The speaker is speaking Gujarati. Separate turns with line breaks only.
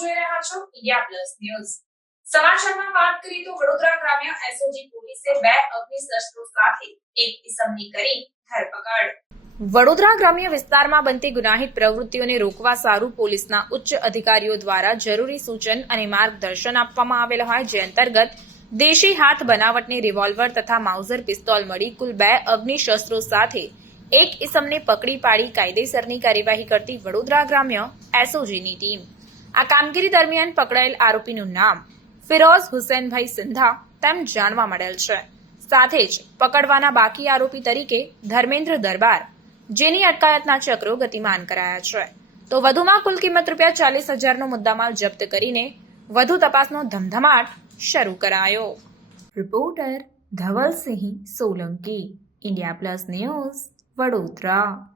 જોઈ રહ્યા છો ઇન્ડિયા પ્લસ ન્યૂઝ. સમાચારમાં વાત કરીએ તો વડોદરા ગ્રામ્ય એસઓજી પોલીસે બે અગ્નિશસ્ત્રો સાથે એક ઇસમની કરી ધરપકડ. વડોદરા ગ્રામ્ય વિસ્તારમાં બનતી ગુનાહિત પ્રવૃત્તિઓને રોકવા સારું પોલીસના ઉચ્ચ અધિકારીઓ દ્વારા જરૂરી સૂચન અને માર્ગદર્શન આપવામાં આવેલ હોય, જે અંતર્ગત દેશી હાથ બનાવટની રિવોલ્વર તથા માઉઝર પિસ્તોલ મળી કુલ બે અગ્નિશસ્ત્રો સાથે એક ઇસમને પકડી પાડી કાયદેસરની કાર્યવાહી કરતી વડોદરા ગ્રામ્ય એસઓજીની ટીમ. આ કામગીરી દરમિયાન પકડાયેલ આરોપીનું નામ ફિરોઝ હુસેનભાઈ સિંધા તેમ જાણવા મળેલ છે. સાથે જ પકડવાના બાકી આરોપી તરીકે ધર્મેન્દ્ર દરબાર, જેની અટકાયતના ચક્રો ગતિમાન કરાયા છે. તો વધુમાં કુલ કિંમત રૂપિયા ચાલીસ હજારનો મુદ્દામાલ જપ્ત કરીને વધુ તપાસનો ધમધમાટ શરૂ કરાયો. Reporter Dhavalsinh Solanki, India plus news Vadodara